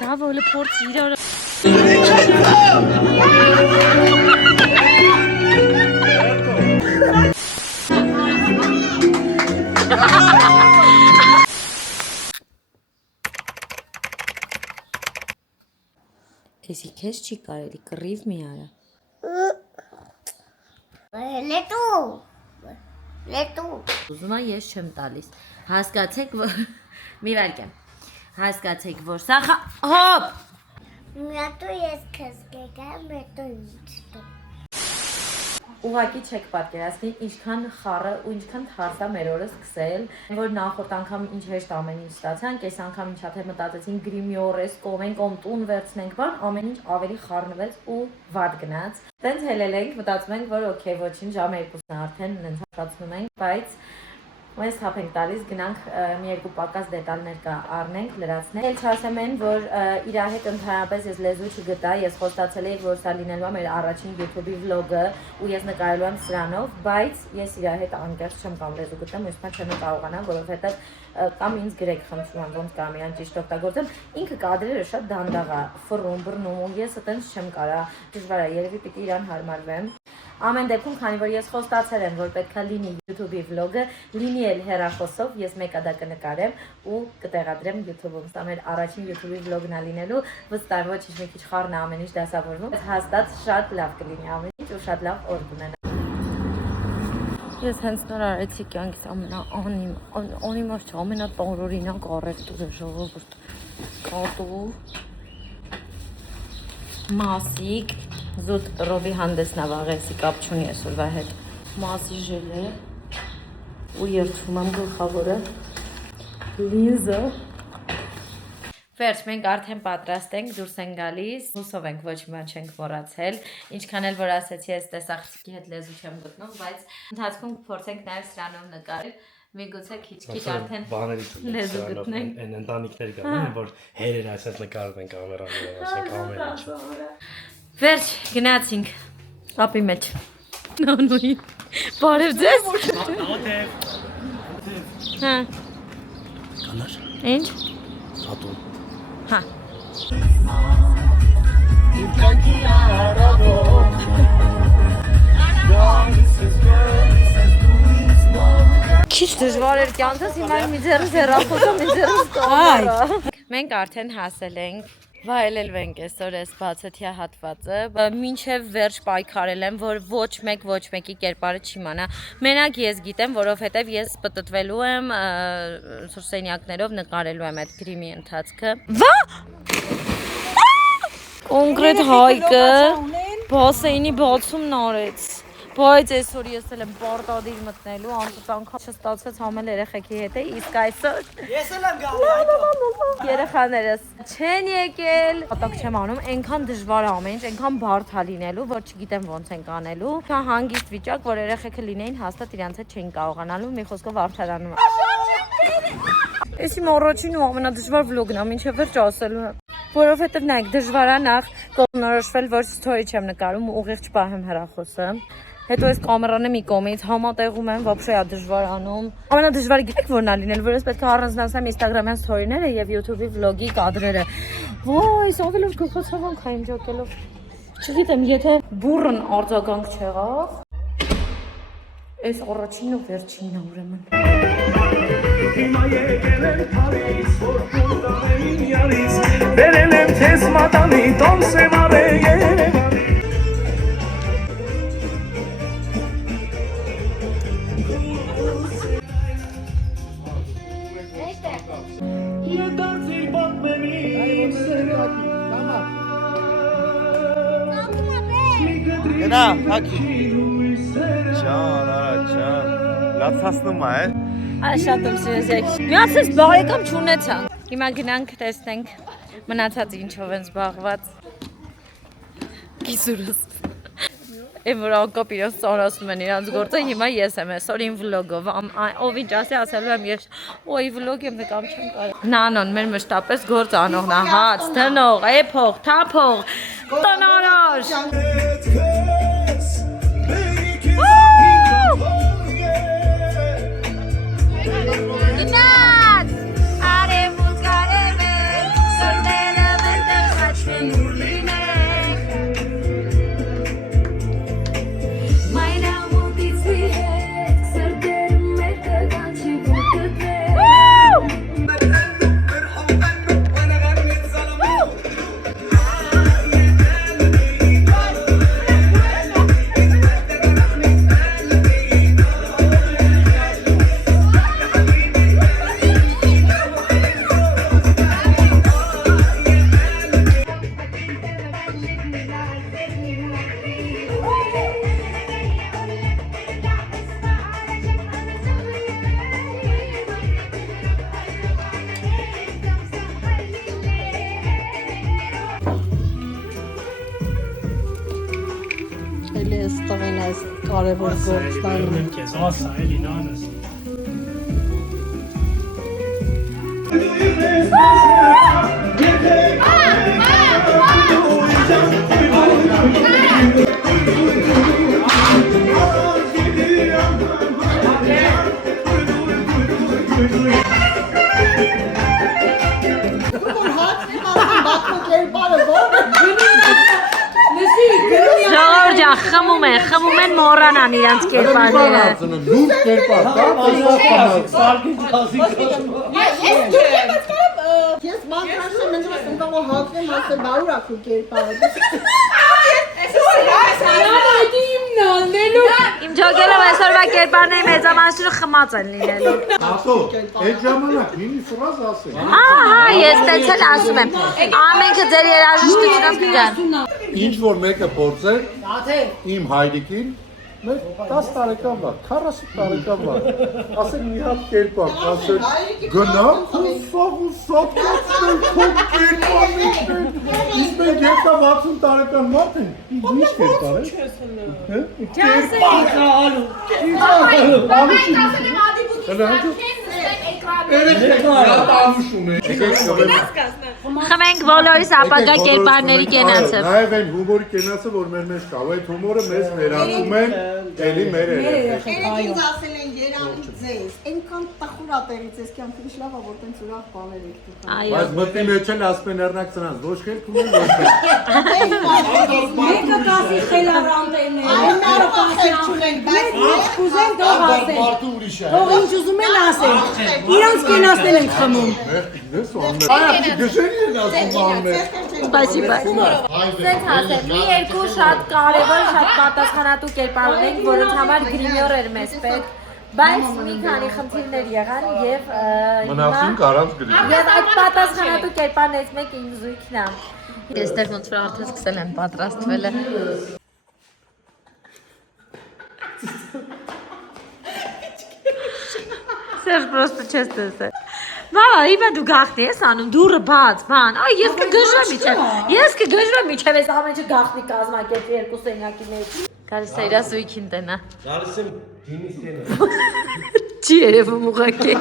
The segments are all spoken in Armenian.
Դա որը փորձ իրար Էսի քեզ չի կարելի կռիվ մի արա Լետու Ուզում եմ ես չեմ տալիս Հասկացեք որ մի վարկյամ Հասկացեք որ սա հոպ Մյատու ես քեզ գեկամ մետու ինձ Ուղղակի չեք պատկերացնի ինչքան խառը ու ինչքան թարսա մեր օրը սկսել որ նախորդ անգամ ինչ հեշտ ամեն ինչ ստացանք այս անգամ ինչա թե մտածեցին գրիմի օրես կողմենք ում տուն վերցնենք բան ամեն ինչ ավելի խառնվեց ու վատ գնաց Տենց հելել ենք մտածում ենք որ օքեյ ոչինչ ժամ 2-ն արդեն նենց հաշվացնում ենք բայց Մենք հապ ենք տալիս գնանք մի երկու պակաս դետալներ կա առնենք լրացնենք Էլ չասեմ են որ իր հետ ընդհանրապես ես լեզու չգտա ես խոստացել էի որ սա լինելու է մեր առաջին YouTube-ի վլոգը ու ես նկարելու եմ սրանով բայց ես իր հետ անկեղծ չեմ կամ լեզու գտեմ ես չեմ կարողանամ որովհետև կամ ինձ գրեք խնդրում եմ ոնց կամ իրան ճիշտ օգտագործեմ ինքը կադրերը շատ դանդաղ է ֆռում բռնում ու ես այտենց չեմ կարա դժվար է երևի պիտի իրան հարմարվեմ Ամեն դեպքում, քանի որ ես խոստացել եմ, որ պետքա լինի YouTube-ի վլոգը, լինի էլ հեռախոսով, ես մեկը դա կնկարեմ ու կտեղադրեմ YouTube-ում։ Սա մեր առաջին YouTube-ի վլոգն է լինելու, վստահ ոչինչ մի քիչ խառն է ամեն ինչ դասավորվում, բայց հաստատ շատ լավ կլինի ամեն ինչ ու շատ լավ օր կունենա։ Ես հենց նոր արեցի կյանքիս ամենաանիմաստ ամենատորօրինակ առևտուրը ժողովուրդ կատու Մասիկ Զուտ ռոբի հանդեսնա վաղերսի կապ չունի այսօրվա հետ Մասի ժելե ու երդվում եմ գլխավորը Լինզը Վերջ, մենք արդեն պատրաստ ենք, դուրս ենք գալիս Հուսով ենք ոչ մի բան չենք մոռացել Ինչքան էլ որ ասեցի ես տեսախցիկի հետ լեզու չեմ գտնում Բայց ընթացքում փորձենք նաև սրանով նկարել Միգուցե քիչ արդեն լեզու գտնենք Են ընտանիքներ կան, որ հերեր այսպես նկարում են կամերանով, ասենք ամեն ինչ Վերջ, գնացինք ապի մեջ Նանուի Բարև ձեզ Հա Կանար Ինչ Հատուն Հա Քիչ դժվար էր կյանքս, հիմա մի ձեռս հեռախոսում, մի ձեռս կամերա Մենք արդեն հասել ենք Վայելելվենք այսօր այս բացաթյա հատվածը, մինչև վերջ պայքարել եմ, որ ոչ մեկի կերպարը չիմանա Մենակ ես գիտեմ, որովհետև ես պտտվելու եմ սուրսենյակներով նկարելու եմ այդ գրիմի ընթացքը Վա! Կոնկրետ հայկը բասեյնի բացումն արեց Բայց այսօր ես էլ եմ պարտադիր մտնելու, անտուտ անգամ չստացվեց համել երեխեքի հետ է, իսկ այսօր Ես էլ եմ գալի Երեխաներս չեն եկել Պատակ չեմ անում, ենքան դժվար ամեն ինչ, ենքան բարդ է լինելու, որ չգիտեմ ոնց ենք անելու Հանգիստ վիճակ, որ երեխեքը լինեին հաստատ իրանց հետ չէին կարողանալու, մի խոսքով արդարանում Ես իմ առաջին ու ամենադժվար վլոգն է, մինչև վերջ ասելու եմ Որովհետև նայք դժվար է նախ կողմնորոշվել, որ սթորի չեմ նկարում ու ուղիղ չպահեմ հեռախոսը Հետո այս կամերան եմ մի կողմից համատեղում եմ, վաբշե է դժվար անում Ամենադժվարը գիտեք որն է լինել, որ ես պետք է առանձնացնեմ Instagram-յան սթորիները և YouTube-ի վլոգի կադրերը Ոյ, սովելով գլխացավանք է իմ ջոկելով Չգիտեմ, եթե բուրըն արձագանք չեղավ Այս առաջինն ու վերջինն է ուրեմն Հիմա եկել եմ Փարիզ, որ կուտանեին յարից Բերել եմ քեզ մատանի, տոնսեմ արե Երևանի Գնա, հակի Ճան, արա, ճան Լացասնում է, Այս շատ եմ սիրեզեք Միացես բարեկամ չունեցանք Հիմա գնանք տեսնենք մնացած ինչով են զբաղված Գիսուրս Եմ որ անկապ իրոց ծանրացնում են իրանց գործը Հիմա ես եմ այսօր իմ վլոգով Ով ինչ ասի ասելու եմ ես Ոյ վլոգ եմ կամ չեմ կարող Նանոն մեր մշտապես գործ անողն է Հաց, տնող, էփող, թափող Տնորոշ Գնաց Արևուց կարև է Սրտերը կարևոր գործն Քեզ ասա էլի նանս։ Ժողովուրդ ջան, խմում են մոռանան իրանց կերպարները։ Լուրջ կերպար, Ես մանկրաշեմ ընդ ասեմ հակնեմ ասեմ բարուր ակու կերպարը։ Իմ ջոգելով այսօրվա կերպարների մեծամասնությունը խմած են լինելու։ Ատո, այդ ժամանակ մինի ֆրազ ասել։ Հա, ես տենց էլ ասում եմ։ Ամենքը ձեր երաժշտությունով կգան։ Ինչ որ մեկը փորձեր, իմ հայրիկին, մեր 10 տարեկան բա, 40 տարեկան բա, ասել մի հատ կերպար, ասել գնա, ուսավ քո կերպարն է։ Իսկ մենք երկա 60 տարեկան մարդ ենք, ինչ կերպար է։ Խմենք բոլորիս ապագա կերպարների կենացը։ Նաև այն հումորի կենացը, որ մեր մեջ կա, այդ հումորը մեզ ներառում են էլի մեր երեխեքին։ Ինձ ասել են Երանի ձեզ, այնքան տխուրատերից ես կյանքը ինչ լավ է, որ տենց ուրախ բաներ եք դուք։ Բայց մտի մեջ էլ ասում են Էռնակ ծնած, ոչ խելք ունեն, ոչ Մեկը կասի խելավրանտերներ, մեկը կասի չունենք, բայց կուզեն դող ասեն, դող ինչ ուզում են ասեն, իրանց կենացնել ենք խմում։ Սպասիբա։ Սենց ասեմ, մի երկու շատ կարևոր, շատ պատասխանատու կերպար ունենք, որոնց համար գրիմյոր էր մեզ պետք, բայց մի քանի խնդիրներ եղան եւ մնացինք առանց գրի։ Եվ այդ պատասխանատու կերպարներից մեկը իմ զույգն է։ Այստեղ ոնց որ արդեն սկսել են պատրաստվել է։ Սերժ պրոստը չես տեսել։ Բաբա, հիմա դու գախնի ես անում, դուրը բաց, բան, այ ես կգժրեմ իչև ես ամենջը գախնի կազմակերպ երկու սենյակի մեջ։ Գալիս է իրա զույգին տենա։ Գալիս եմ ջինիս տենա։ Չի երևում ուղղակի։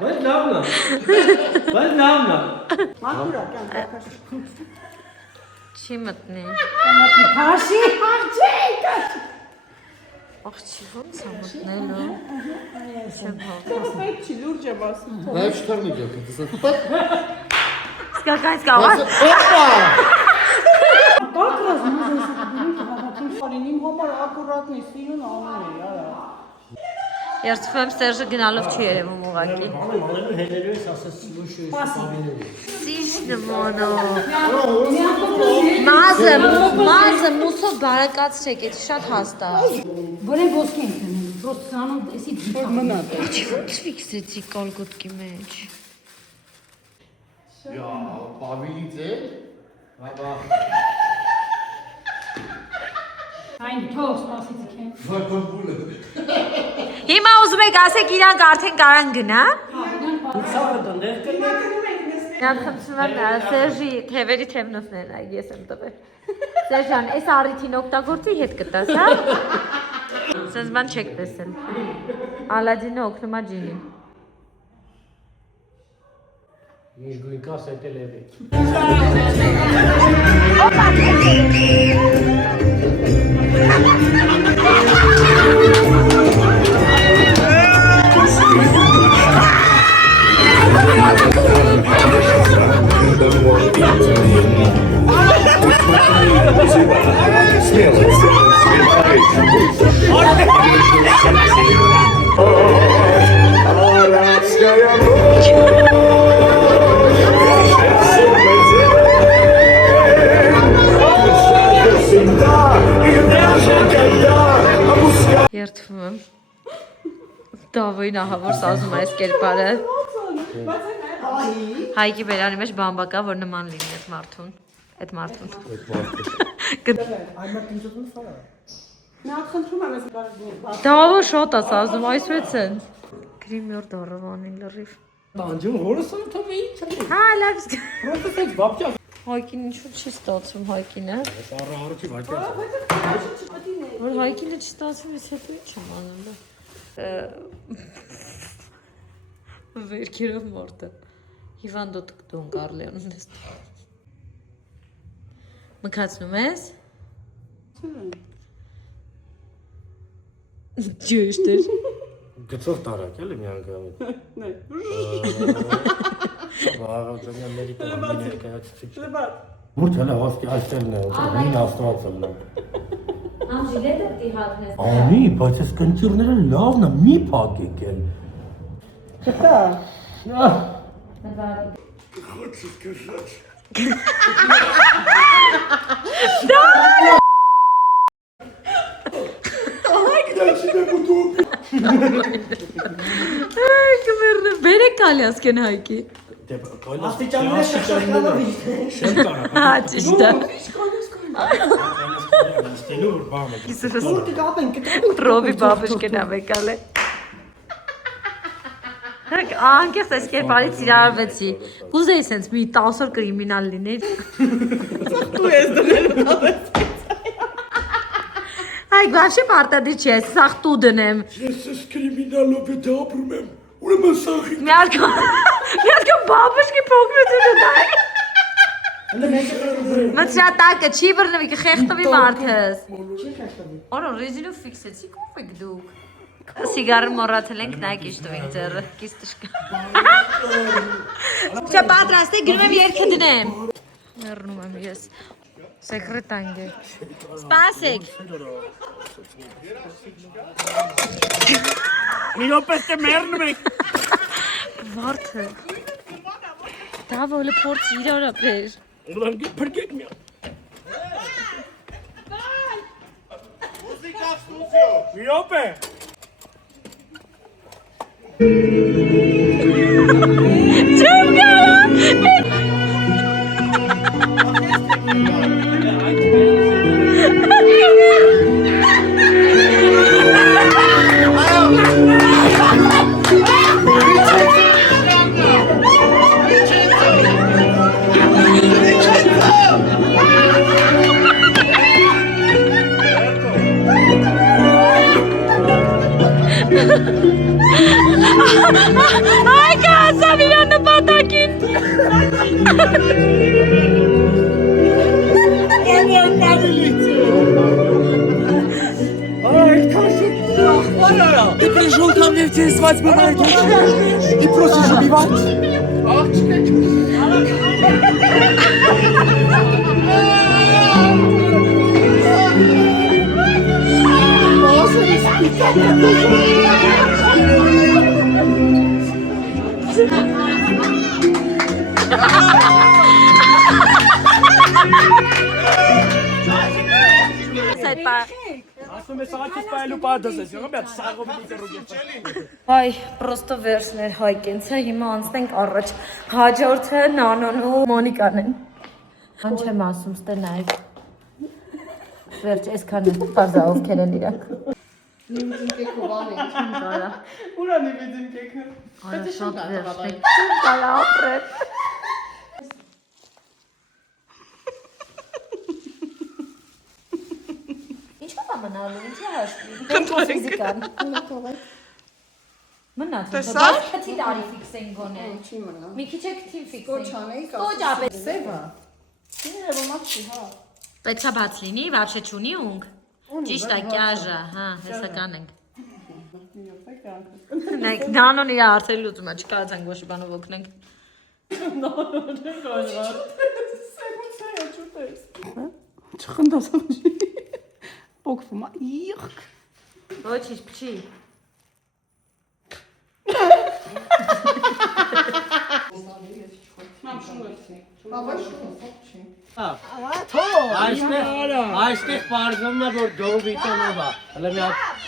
Բայց լավն է։ Մաքուրական, Չի մտնի։ Քաշի, աղջիկ։ Աղջի ոնց է մտնելու։ Պետք չի լուրջ եմ ասում։ Նաև չթռնի գետը, տեսա։ Սկակայց կավա։ Իմ համար ակուրատնի սիրուն անում է, յարա։ Երցվում եմ Սերժը գնալով չի երևում ուղղակի։ Անելու հելելու ես ասած ոչ Սիշն մոնո։ Մազը մուսով բարակացրեք, էդ շատ հաստ է։ Որեն ոսկի ենք դնում, պրոստը սանում էսի դիպա։ Աղջի ոնց ֆիքսեցի կալգոտկի մեջ։ Պավիլից է։ Այն թող սպասիցիք են։ Հիմա ուզում եք ասեք իրանք արդեն կարան գնա։ Նրան խնդրում եմ Սերժի թևերի թևնոցներն այ ես եմ տվել։ Սերժան, այս առիթին օգտագործի հետ կտաս, հա։ Սենց բան չեք տեսել։ Ալադինը օգնում է ջինին։ Ինչ գույն կաս այդ էլ էվի։ Երդվում եմ։ Դավոյն ահա որ սազում է այս կերպարը։ Հայկի բերանի մեջ բամբակա, որ նման լինի այդ մարդուն։ Այդ մարդուն։ Նա խնդրում եմ ես Դավո շոտ է սազում, այսպես են։ Գրիմյոր դարավանին լրիվ։ Անջում հորս անդամ է ինչ է։ Հա, լավ։ Պրոստը տենց վապճա։ Հայկին ինչու չի ստացվում հայկինը։ Առը առը չի վարկած։ Որ հայկինը չստացվում ես հետո ինչ եմ անում։ Վերքերով մորտը։ Հիվանդոտ կտուն Կարլեոնն ես։ Մկացնում ես։ Ճիշտ է։ Գծով տարակ էլի մի անգամից։ Նե։ Վաղաձանյանների տղամի ներկայացուցիչ։ Ուրդ հələ հոսքի այստեղն է, մին աստված եմ նա։ Ամ ժիլետը պիտի հագնես։ Անի, բայց այս կնճիրները լավն է, մի փակեք էլ։ Կտա։ Ay, կմերնը, բերեք կալյասկեն հայկի։ Շեմ տարա։ Հա, ճիշտ է։ Ստելու որ բան է։ Ուրտի կապեն, կտապեն։ Ռոբի բաբուշկեն ավեկալ է։ Անկեղծ այս կերպարից իրարվեցի։ Կուզեի սենց մի 10 օր կրիմինալ լիներ։ Դու ես դնելու տատես։ Այ գավշե պարտադիր չի, սաղ տու դնեմ։ Ես ես կրիմինալով է դա ապրում եմ, ուրեմն սաղի։ Մի արկամ բաբուշկի փոքրությունը դայ։ Մծրատակը չի բռնվի, կխեղտվի մարդս։ Օրո, ռեզինով ֆիքսեցիք, ով եք դուք։ Սիգարը մոռացել ենք, նայեք ինչ տվինք ձեռը, կիս տշկա։ Չէ, պատրաստ է, գնում եմ երգը դնեմ։ Մեռնում եմ ես, սեկրետանգ է։ Սպասեք։ Մինոպես թե մերնում եք։ Վարդը։ Դա վոլը փորձ իրար ապրեր։ Ուրան փրկեք մի։ Մինոպ է։ Չեմ գալա։ Ay, casa, mirando pataquín. И пришел ко мне в день свадьбы моей дочери и просишь убивать. Ասում ես աղաչից պայելու պադաս ես, եղամ յատ սաղով մի կրուգ Այ, պրոստո վերջներ հայկենցը, հիմա անցնենք առաջ, հաջորդը նանոն ու մոնիկան են։ Ան չեմ ասում, ստե նայք։ Վերջ, ես կան պարզա ովքեր են իրանք։ Նիմդին կեքով ավենք։ Կարա, Ուրա նիմդին կեքը։ արա շատ վերջնեք, կարա ապրել։ Ինչով ամնալու, ինչի հաշվի, դեպո ֆիզիկան։ Մնաց, բայց քթի դարի ֆիքսեն գոնե։ Չի մնա։ Մի քիչ է քթին ֆիքսեն։ Կոչանեի կա։ Կոչ ապետ։ Սևա։ Չինը ռոմացի, հա։ Պետքա բաց լինի, вообще չունի ունգ։ Ճիշտ է, կյաժա, հա, հեսական ենք։ Նայք, նանոն իր արդեն լուծում է, չկարացանք ոչ բանով օգնենք։ Չխնդասան չի։ Պոկվում է, իղք։ Ոչինչ, փչի։ Այստեղ պարզվում է, որ դով վիտանով է, հլը մի հատ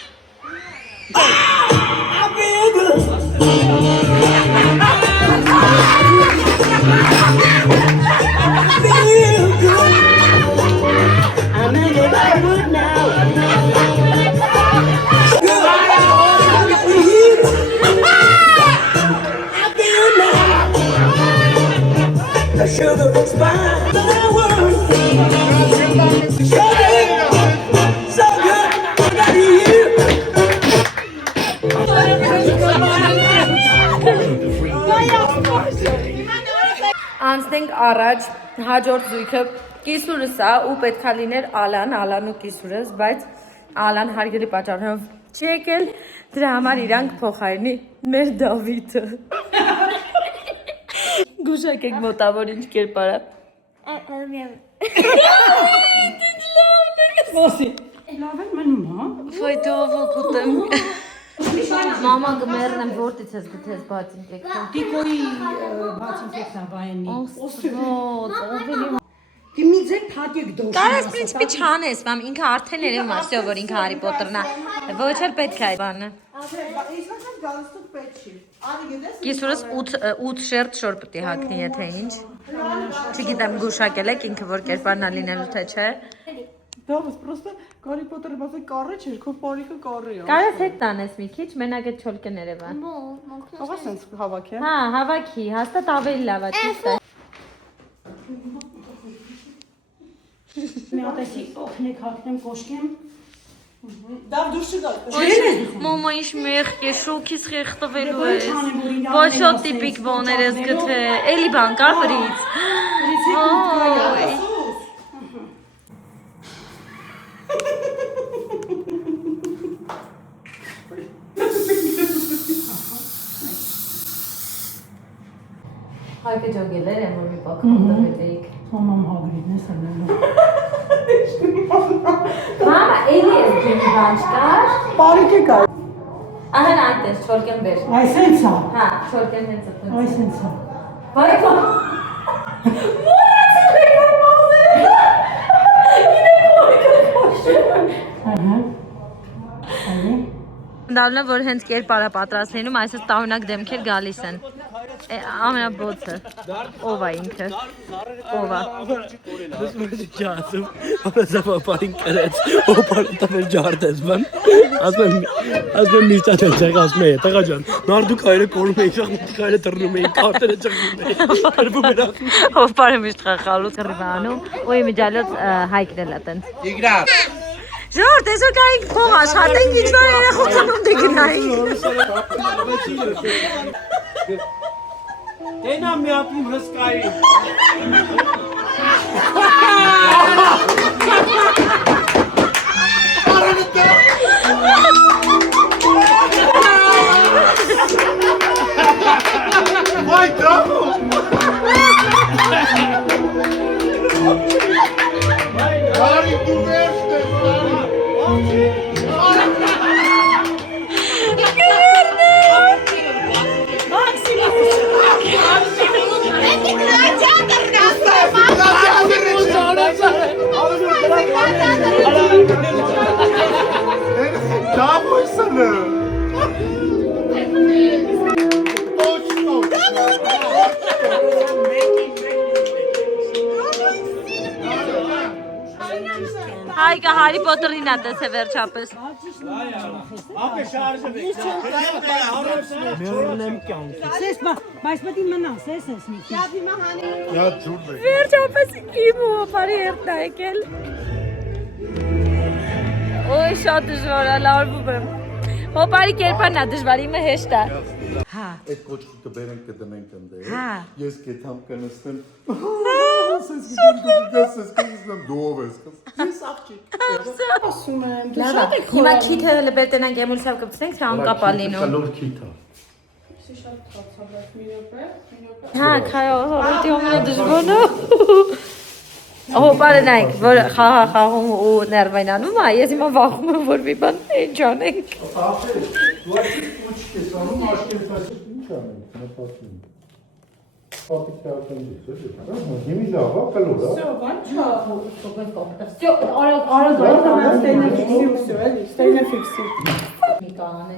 So good. անցնենք առաջ հաջորդ զույգը կիսուրս է ու պետքա լիներ Ալան ու կիսուրս, բայց Ալան հարգելի պատճառով չի եկել, դրա համար իրանք փոխարինի մեր Դավիթը։ Գուշակեք մոտավոր ինչ կերպարա։ Ոսի։ Լավ է մնում, հա։ Ոյ դով ուտեմ։ Մամա գմերն եմ որտից ես գտես բացին կեքտը։ Տիկոյի բացին կեքնա բայենի։ Ոստվոտ, Դիմիձե փակեք դոշ։ Կարես պրինցիպի չանես, մամ ինքը արդեն երևում ասյո, որ ինքը Հարի Պոտերն է։ Ոչ էլ պետք է բանը։ Իսկական գալստուկ պետք չի։ Արի գիտես։ Կիսուրս 8 շերտ շոր պտի հագնի, եթե ինչ։ Չգիտեմ գուշակել եք ինքը որ կերպարն է լինելու թե չէ։ Դա просто Հարի Պոտերը բացի կարը չէր, քո պարիկը կարը է։ Կարես հետ տանես մի քիչ, մենակ այդ չոլկեն երևա։ Ողա սենց հավաքի։ Հա, հավաքի, հաստատ ավելի լավ է, ճիշտ է։ Մի հատեսի օգնեք հակնեմ կոշկեմ։ Դա դուրս չգա։ Մամա ինչ մեղք է, շոքից խեղտվելու ես։ Ոչ շատ տիպիկ բաներ ես գտել։ Էլի բան կա բրից։ Հայկը ջոգելեր եմ, որ մի պակ մոտավետեիք։ Մամամ հագրիդն ես հնելու։ Մամա, էլի ես ջինի բան չկար։ Պարիկը կա։ Ահեն այդտես, չորկեն բեր։ Այսենց է։ Հա, չորկեն հենց ըպնց։ Այսենց է։ Բայ կա։ Մորացել եք որ մազել։ Ինեք մորիկը կոշում։ Ահա։ Այո։ Դալն է, որ հենց կերպարա պատրաստներում այսպես տահունակ դեմքեր գալիս են։ Ամենաբոցը։ Ով է ինքը։ Ով է։ Դες մոտ ջասում, ապարին կրեց, օպարը տվել ջարդես բան։ Ասում միշտ չեք ասում է, տղա ջան, նարդու կայրը կորում է, իշխախ միտի կայրը տրնում է, կարտերը ճղվում է, կրվում է ասում։ Ով պարը միշտ խախալուց կրվանում, ու իմիջալոց հայքն էլ ատենց։ Իգրավ։ Ժոր, տեսոք այնք փող աշխատենք, ինչ-որ երեխոցանում դե գնայինք։ Դենա մի ապիմ հսկայի։ Ay, bravo! Harry, du wärst es! Da ist Հայկը Հարի Պոտերին է տեսե վերջապես։ Ապե շարժը վեք։ Մերն եմ կյանք։ Սես, բայց պետք է մնաս, ես մի քիչ։ Ja, Jude. Վերջապես իմ ու ապարի երդն է եկել։ Ոյ շատ դժվար է, լարվում եմ։ Հոպարի կերպարն է դժվար, իմը հեշտ է։ Հա։ Այդ կոճկը կբերենք կդնենք ընդեր։ Հա։ Ես կեթամ կնստեմ։ Սես կնստեմ դով ես։ Ես աղջիկ։ Ասում եմ, դու Լավ շատ է, եք հիմա քիթը լբետենանք էմուլսիավ կպցնենք, թե անկապ է լինում։ Կալոր քիթա։ Հա, քայո, հորոտի հոմինը դժվանը։ Հոպարը նայք, որ խաղում ու ներվայնանում է, ես հիմա վախում եմ, որ մի բան ինչ անենք։ Ախե, դու այսպես կոճք ես անում, աշկերս այսպես ինչ անենք, նպատում։ Պապիկ ակնջից, էլի։ Հիմի լավ, կալոր, հա։ Ստեյնը ֆիքսի։ Մի կանե,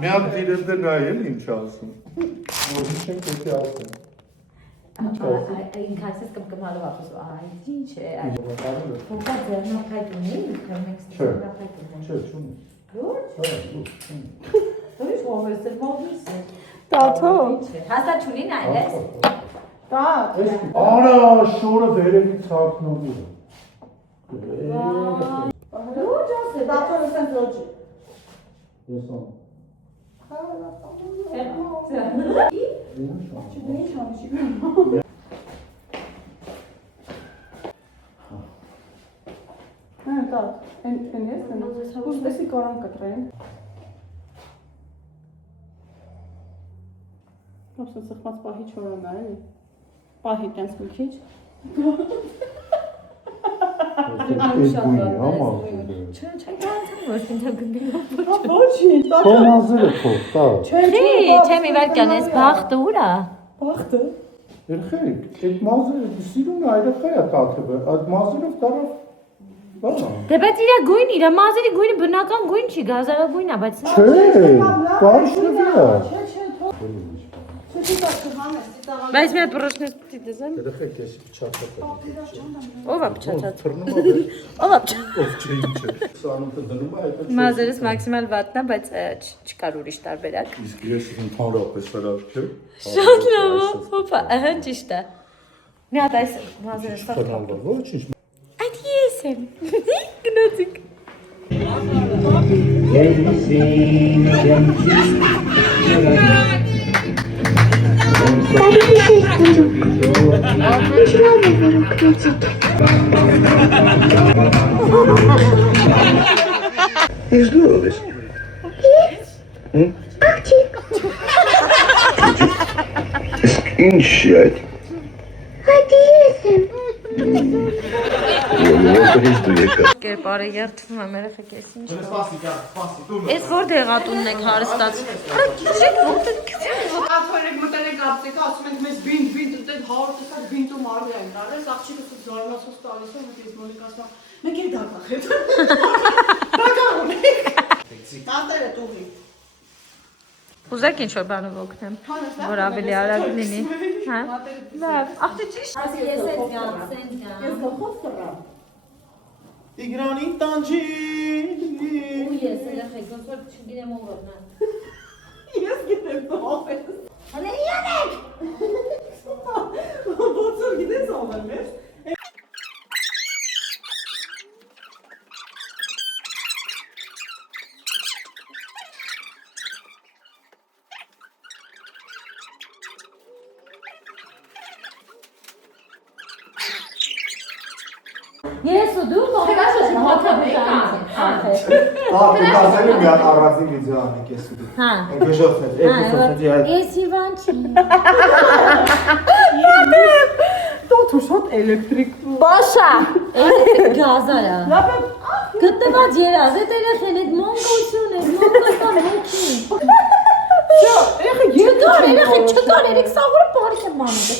Մի հատ դիրել դե նայել ինչ ասում։ Որ ինչ ենք պետք է ասեմ։ ինք այսպես կմկմալով ապսու, ինչ է, հոպա ձերնապայք ունի, մենք ձերնապայք ունի։ Չէ, չունի։ Լուրջ։ Դուրիշ ովես էր մովնիս է։ Տաթո։ Հաստատ չունի նայել ես։ Տաթ։ Արա, շորը վերևից հագնողի։ Լուրջ ասե, Տաթո սենց լոջի։ Ես ամ։ Ուստեսի կարան կտրեն։ Ապսը ծխված պահի չորանա էլի։ Պահի տենց մի քիչ։ Ոչինչ։ Թոմազերը թող, տա։ Չէ, մի վարքան, այս բախտը ուր է։ Բախտը։ Երխեք, այդ մազերը սիրուն այրախայա տաթևը, այդ մազերով տարավ Դե բայց իր գույն, իր մազերի գույնը բնական գույն չի, գազարագույն է, բայց Չէ, կարշնվի է։ Բայց մի պրոշնես պիտի դզեմ։ Երխեք, ես պչացակ եմ։ Ով է փչացած։ Թռնում է, Ով է փչացած։ ով չէ ինչ է։ Սանութը դնում է, այդ Մազերս մաքսիմալ վատն է, բայց չկար ուրիշ տարբերակ։ իսկ ես ընդհանրապես հրավ չէ։ Շատ լավ, հոպա, ահա ճիշտ է։ Մի հատ այս մազերս Խնալվա, ոչինչ։ Այդ ես եմ։ Գնացիք։ Здорово. Скинчать. Կերպարը երթվում է մեր եղեք ինչ։ Ես որ դեղատունն եք հարստած։ Արա գիշեր որտե՞ղ Աթորեք մտել եք ապտեկա, ասում ենք մեզ բինտ, ուտել 100 տեսակ բինտում արի են տալիս, աղջիկը սուտ զարմացած տալիս է, մտես մոլիկ ասում, մեկ էլ դակախ հետ։ Դակա ունեք։ Տանտերը տուղի։ Ուզեք ինչ-որ բանով օգնեմ, որ ավելի արագ լինի, հա։ Լավ, աղջի ճիշտ։ Ես գլխով կռամ։ Տիգրանին տանջի։ Ես եղեք, ոնց որ չգիտեմ ով է։ Ես գիտեմ ով է։ Հələ յանեք։ Ոնց որ գիտես ով է մեր։ Ես ու դու կողքաշը հոթաբեկան։ Դասել եմ յատ առածին վիդեո անեք ես ու դու։ Հա։ Գժոցնետ, էպիսոդի այդ։ Ես Իվանչի։ Տոթու շատ էլեկտրիկ։ Բաշա։ Էլեկտրիկ գազարա։ Գտնված երազ, այդ երեխեն, այդ մոնգոլություն է, մոնգոլական հոգի։ Չկար, երեք սաղուրը պարիք եմ մանուղը։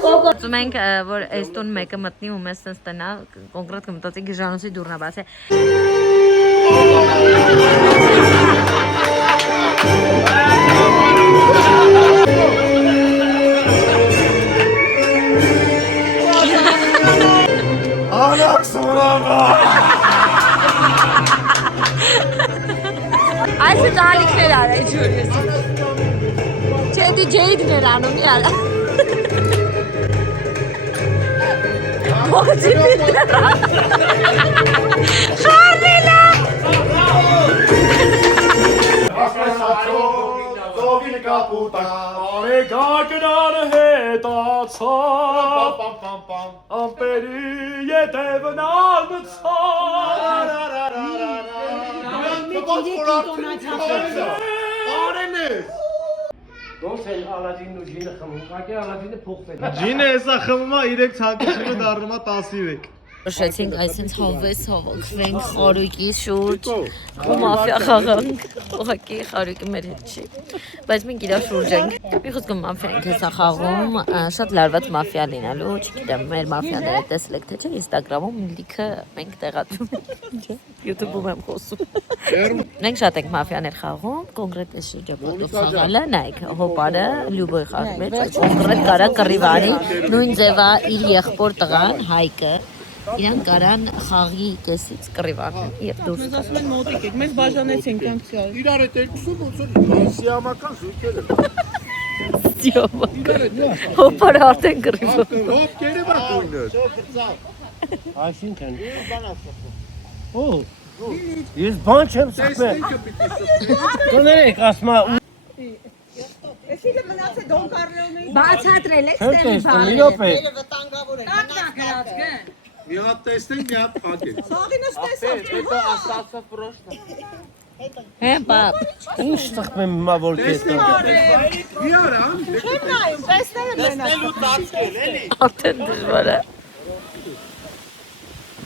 Կոկոծում ենք, որ այս տուն մեկը մտնի ու մեզ տենց տնա, կոնկրետ կմտածի գժանոցի դուրնա բաց է։ Անակ սորավա։ Այս է տալիքներ արա ի ջուրիս։ Չէ դիջեյդներ անում յալա։ Ողջի դիջեյդներ Խարնելա։ Ծովին կապուտա։ Արեգակնան հետացավ, ամպերի ետևն անցավ։ Ոնց են Ալադինն ու ջինը խմում, ակի Ալադինը փոխվել։ Ջինը էսա խմում է 3 ցանկությունը դառնում է 13։ Շեցինք այսինքն հավես հավաքվենք խարույկի շուրջ ու մաֆիա խաղանք, ուղղակի խարույկը մեր հետ չի, բայց մենք իրար շուրջ ենք, մի խոսքով մաֆիա ենք հեսա խաղում, շատ լարված մաֆիա լինելու, չգիտեմ, մեր մաֆիաները տեսել եք թե չէ, ինստագրամում լիքը մենք տեղադրում ենք, յութուբում եմ խոսում, մենք շատ ենք մաֆիաներ խաղում, կոնկրետ այս շրջապատով խաղալը, նայք, հոպարը, լյուբոյ խաղում էր, կոնկրետ կարա կռիվանի, նույն ձևա իր եղբոր տղան, Հայկը, իրան կարան խաղի կեսից կռիվանեն եւ դուրս գան։ Ասում են մոտիկ եք, մեզ բաժանեցին կյանքցիալ։ Իրար հետ երկուսում ոնց որ սիամական զույգեր են։ Հոպարը արդեն կռիվը։ Հոպ կերևա գույնը։ Այսինքն։ Օ, Ես բան չեմ սխմել։ Կներեք, ասմա Բացատրել եք չեմ տեսնում, մի րոպե։ Մի հատ տեսնենք, մի հատ փակենք։ Հե բաբ։ Ինչ սխմեմ հիմա որ տեսնեմ։ Մի արամ, Արդեն դժվար է։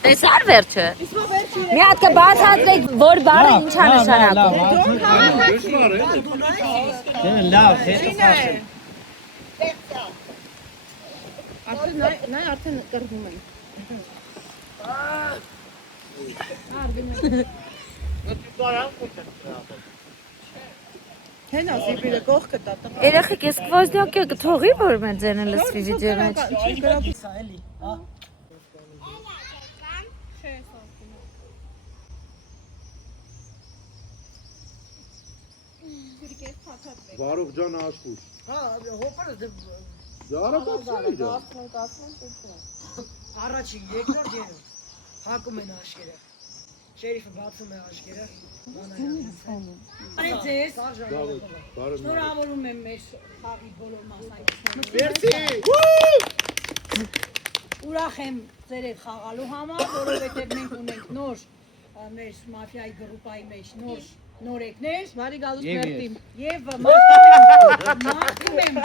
Տեսար վերջը։ Մի հատ կբացատրեք, որ բառը ինչ է նշանակում։ Լավ, հետո ասեմ։ Արդեն կրվում են։ Հենա սիպիրը կողքը տատա։ Երեխեք, ես կվազդյակը կթողի, որ մենք ձենը լսվի վիդեո մեջ։ Վարող ջան աշխուժ։ Հա, հոպարը Դարակացի իրա։ առաջին երկրորդ երրորդ հակում են աշկերը։ Շերիֆը բացում է աշկերը։ Բարև ձեզ։ Շնորհավորում եմ մեր խաղի բոլոր մասնակիցներին։ Ուրախ եմ ձեր հետ խաղալու համար, որովհետև մենք ունենք նոր մեր մաֆիայի գրուպայի մեջ նորեկներ։ Բարի գալուս մերտին։ Եվ մաղթում եմ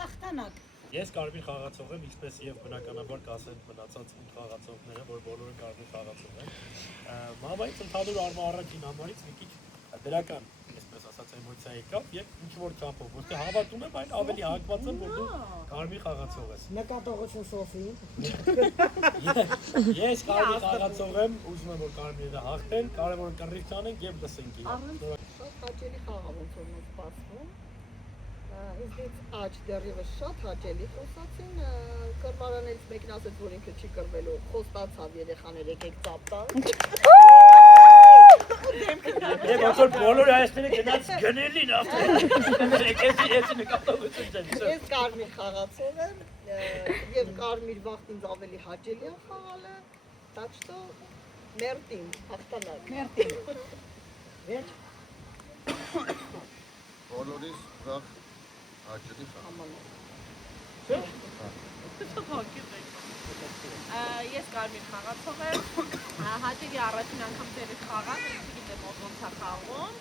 հաղթանակ։ Ես կարմիր խաղացող եմ, ինչպես եւ բնականաբար կասեն մնացած խաղացողները, որ բոլորը կարմիր խաղացող են։ Բայց ընդհանուր առմամբ առաջին համարից մի քիչ դրական, այսպես ասած, էմոցիա եկավ եւ ինչ որ չափով, ոստի հավատում եմ, այլ ավելի հակված եմ, որ դու կարմիր խաղացող ես։ Նկատողություն Սոֆին։ Ես կարմիր խաղացող եմ, ուզում եմ որ կարմիրը հաղթեն, կարևորը կռիվ չանենք եւ լսենք իրար։ Շատ հաճելի խաղ ոնց որ մեզ սպասվում։ Ինձնից աճ դեռևս շատ հաճելի խոսացին, կրմարաններից մեկն ասեց, որ ինքը չի կրվելու, խոստացավ երեխաներ եկեք ծապ տան։ Եվ ոնց որ բոլոր հայացքները գնաց գնելին արդեն։ Ես նկատողություն չեմ։ Ես կարմիր խաղացող եմ եւ կարմիր վախտ ինձ ավելի հաճելի է խաղալը, так что մերտին, հաղթանակ։ Մերտին։ Վերջ։ Բոլորիս վաղ հաճելի խաղ։ Ես կարմիր խաղացող եմ, հաճելի առաջին անգամ ձեր հետ խաղան, չգիտեմ ոնց է խաղում,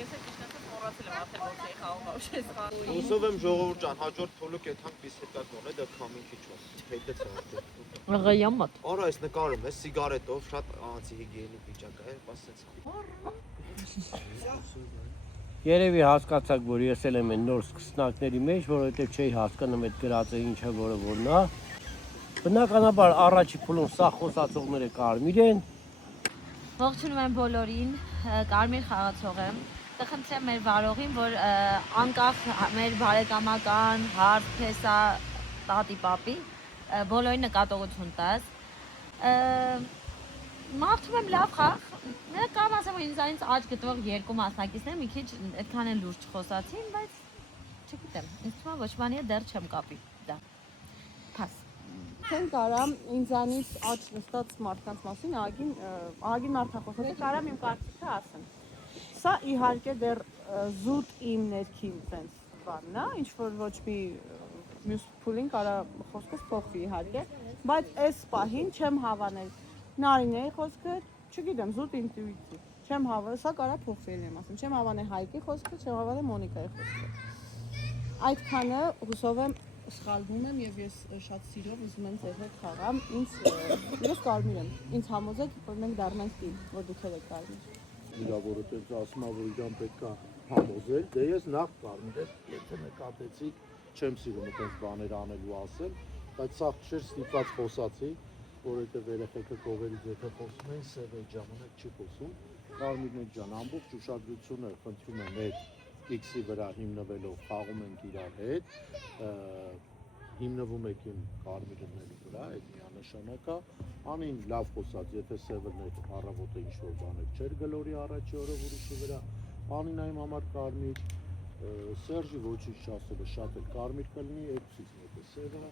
ես էլ ճիշտ ասած մոռացել եմ արդեն ոնց էի խաղում բավարշես խաղում։ Հուսով եմ ժողովուրդ ջան, հաջորդ թոլը կեթանք բիսետակոն է, դա քամին քիչ ոս, հետեց արդեն։ Ղյամատ։ Արա այս նկարում է սիգարետով, շատ անցի հիգիենիկ վիճակ է, բասեց։ Երևի հասկացաք, որ ես էլ եմ նոր սկսնակների մեջ, որովհետև չէի հասկանում այդ գրածը ինչը որը որն է։ Բնականաբար առաջի փուլում սա խոսացողները կարմիր են։ Ողջունում եմ բոլորին, կարմիր խաղացող եմ։ Կխնդրեմ մեր վարողին, որ անկախ մեր բարեկամական, հարթ, փեսա, տատի, պապի, բոլորին նկատողություն տաս։ Մաղթում եմ լավ խաղ։ Կամ ասեմ, որ ինձանից աճ գտվող երկու մասնակիցներ մի քիչ այդքան են լուրջ խոսացին, բայց չգիտեմ, ինձ թվում է ոչ բանի դեռ չեմ կապի դա։ Փաս։ Չեմ կարամ ինձանից աճ նստած մարդկանց մասին ահագին մարդախոսած է, կարամ իմ կարծիքը ասեմ։ Սա իհարկե դեռ զուտ իմ ներքին sense բանն է, ինչ որ ոչ մի մյուս փուլին կարա խոսքս փոխվի իհարկե, բայց այս պահին չեմ հավանել Նարինեի խոսքը, չգիտեմ, զուտ ինտուիտիվ։ Չեմ հավանել, սա կարա փոխվել եմ ասեմ, չեմ հավանել Հայկի խոսքը, չեմ հավանել Մոնիկայի խոսքը։ Այդքանը հուսով եմ սխալվում եմ եւ ես շատ սիրով ուզում եմ ձեր հետ խաղամ։ Ես կարմիր եմ։ Ինձ համոզեք, որ մենք դառնանք թիմ, որ դուք եք կարմիր։ Իրավորը տենց ասում է, որ իրան պետք է համոզել, դե ես նախ կարմիր եմ, եթե նկատեցիք, չեմ սիրում այդպես բաներ անելու ասել, բայց սա չէր ստիպված խոսացի, որովհետև երեխեքը կողերից եթե խոսում են, սև այդ ժամանակ չի խոսում։ Կարմիրներ ջան, ամբողջ ուշադրությունը խնդրում եմ այդ X-ի վրա հիմնվելով խաղում ենք իրար հետ, հիմնվում եք իմ կարմիրների վրա, այդ միանշանակ է, անին լավ խոսած, եթե սևրներ առավոտը ինչ-որ բաներ չէր գլորի առաջի օրը ուրիշի վրա, անին այմ համար կարմիր, Սերժի ոչինչ չասելը շատ էլ կարմիր կլինի, այդպիսից մեկը սևը,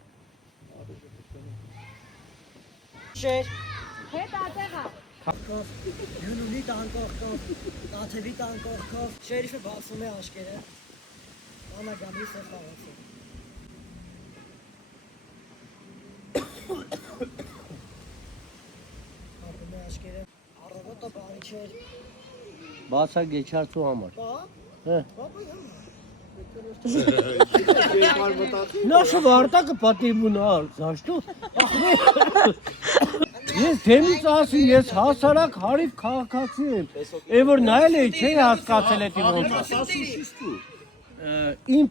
Շեր։ Հետ ատեղա։ Յունունի տանկողքով, Տաթևի տանկողքով, շերիֆը բացում է աշկերը, բանը գալիս է խաղացում։ Ապում է աշկերը, առավոտը բարի չեր, Բացա գեչարցու համար։ Նաշը վարտակը պատիմունար, զաշտու։ Ես թեմից ասի, ես հասարակ հարիվ քաղաքացի եմ։ Է որ նայել էի, չէի հասկացել էտի ոնց։ Իմ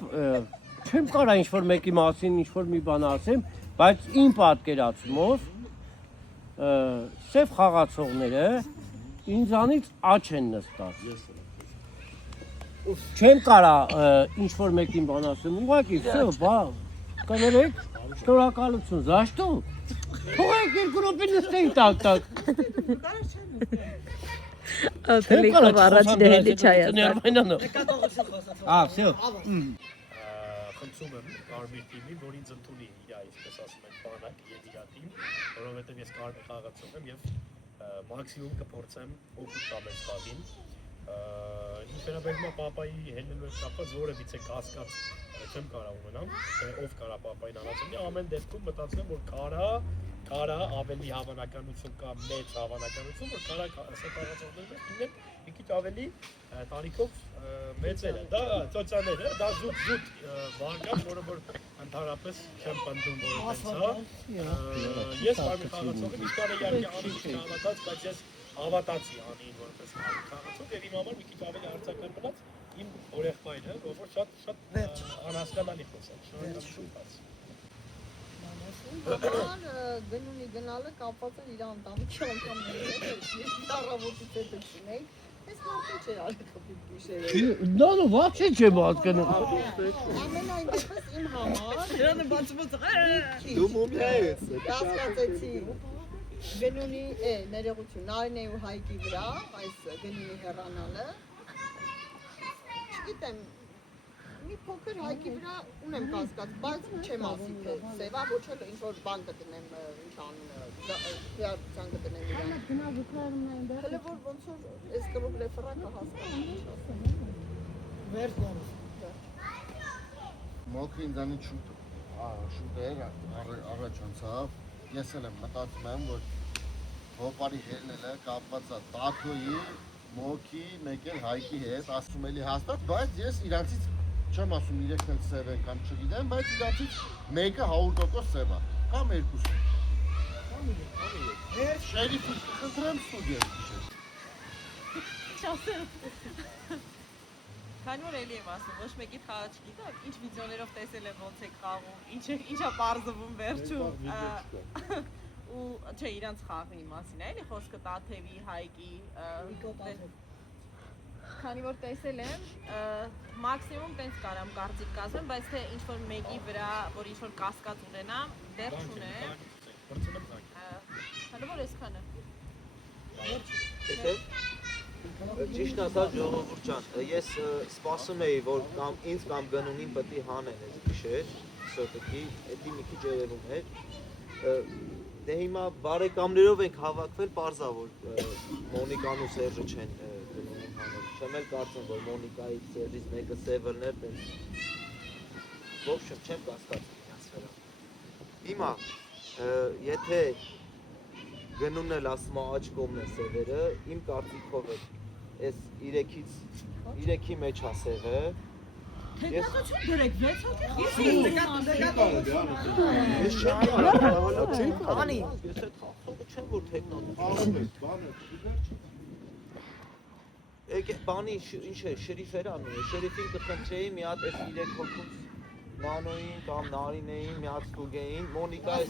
չեմ կարա ինչ-որ մեկի մասին ինչ-որ մի բան ասեմ, բայց իմ պատկերացումով սև խաղացողները ինձանից աչ են նստած։ Չեմ կարա ինչ-որ մեկին բան ասեմ, ուղղակի, բա, կներեք, շնորհակալություն, զաշտու, թողեք երկու րոպե նստեին տակ-տակ։ Աթելիկով առաջին հելի չայ ասա։ Խնդրում եմ Կարմիր թիմին, որ ինձ ընդունի իր այսպես ասում են բանակ եւ իր թիմ, որովհետեւ ես Կարմիր խաղացող եմ եւ մաքսիմում կփորձեմ օգուտ տալ այս խաղին։ Ինչ վերաբերում է պապայի հելնելու հետ կապված որևիցե կասկած չեմ կարող ունենամ, թե ով կարա պապային անացնի, ամեն դեպքում մտածում եմ, որ կարա ավելի հավանականություն կա, մեծ հավանականություն, որ կարա սեպարացողների մեջ լինեն մի քիչ ավելի տարիքով մեծերը, դա ծոցաները, դա զուտ վարկան, որը որ ընդհանրապես չեմ պնդում, որ այդպես ես Կարմիր խաղացող եմ, իշխանը իհարկե անին չհավատաց, բայց ես հավատացի անին որպես Կարմիր խաղացող եւ իմ համար մի քիչ ավելի հարցական մնաց իմ օրեղբայրը, որ շատ անհասկանալի խոսաց, շնորհակալություն տաց։ Գնունի գնալը կապված է իր ընտանիքի անդամների հետ, ես առավոտից հետո չունեի, ես մարդու չէի ալկոպիտ գիշերը։ Դա ոչի չեմ հասկանում։ Ամենայն դեպս իմ համար Դրանը բացված Դու մոմիա ես։ կասկածեցի Գնունի ներողություն, Նարինեի ու Հայկի վրա, այս Գնունի հեռանալը, չգիտեմ, մի փոքր Հայկի վրա ունեմ կասկած, բայց չեմ ասի թե սևա, ոչ էլ ինչ-որ բան կտնեմ, ինչ անունը, հիարության կտնեմ իրան։ Հələ որ ոնց որ այս կրուգ ռեֆերակը հասկանամ, ինչ ասեմ։ վերջ նորս։ Մոքը ինձանի շուտ էր, առաջ անցավ, ես էլ եմ մտածում եմ, որ հոպարի հելնելը կապված է Տաթոյի, Մոքի, մեկ էլ Հայկի հետ, ասում էլի հաստատ, բայց ես իրանցից չեմ ասում իրեքն էլ սև են կամ չգիտեմ, բայց իրանցից մեկը 100% սև է, կամ երկուսը։ Շերիֆի խնդրեմ ստուդիա Քանի որ էլի եմ ասում, ոչ մեկի խաղը չգիտեմ, ինչ վիդեոներով տեսել եմ ոնց եք խաղում, ինչա պարզվում վերջում։ Ու չէ, իրանց խաղի մասին է, էլի խոսքը Տաթևի, Հայկի, քանի որ տեսել եմ, մաքսիմում տենց կարամ կարծիք կասեմ, բայց թե ինչ-որ մեկի վրա, որ ինչ-որ կասկած ունենամ, դեռ չունեմ։ Հələ որ այսքանը։ Ճիշտ ասած ժողովուրդ ջան, ես սպասում էի, որ կամ ինձ կամ Գնունին պետք է հանեն այս գիշեր, սոտիկի, դա մի քիչ երևում էր։ Դե հիմա բարեկամներով ենք հավաքվել, պարզա որ Մոնիկան ու Սերժը չեն Գնունին հանել։ Չեմ էլ կարծում, որ Մոնիկայի Սերժից մեկը սևրներ տենց։ Ողջ չեմ կասկածում իրաց վրա։ Հիմա եթե Գնունն էլ ասում է աչ կողմն է սևերը, իմ կարծիքով է այս 3-ի մեջ է սևը։ Թեկնածություն դրեք 6 հոգի։ Ես չեմ կարող։ Ես այդ խաղը չեմ որ թեկնածություն։ Եկե բանի ինչ է շերիֆեր անում է, շերիֆին կխնդրեի մի հատ այս 3 հոգուց Նանոին կամ Նարինեին մի հատ ստուգեին, Մոնիկայի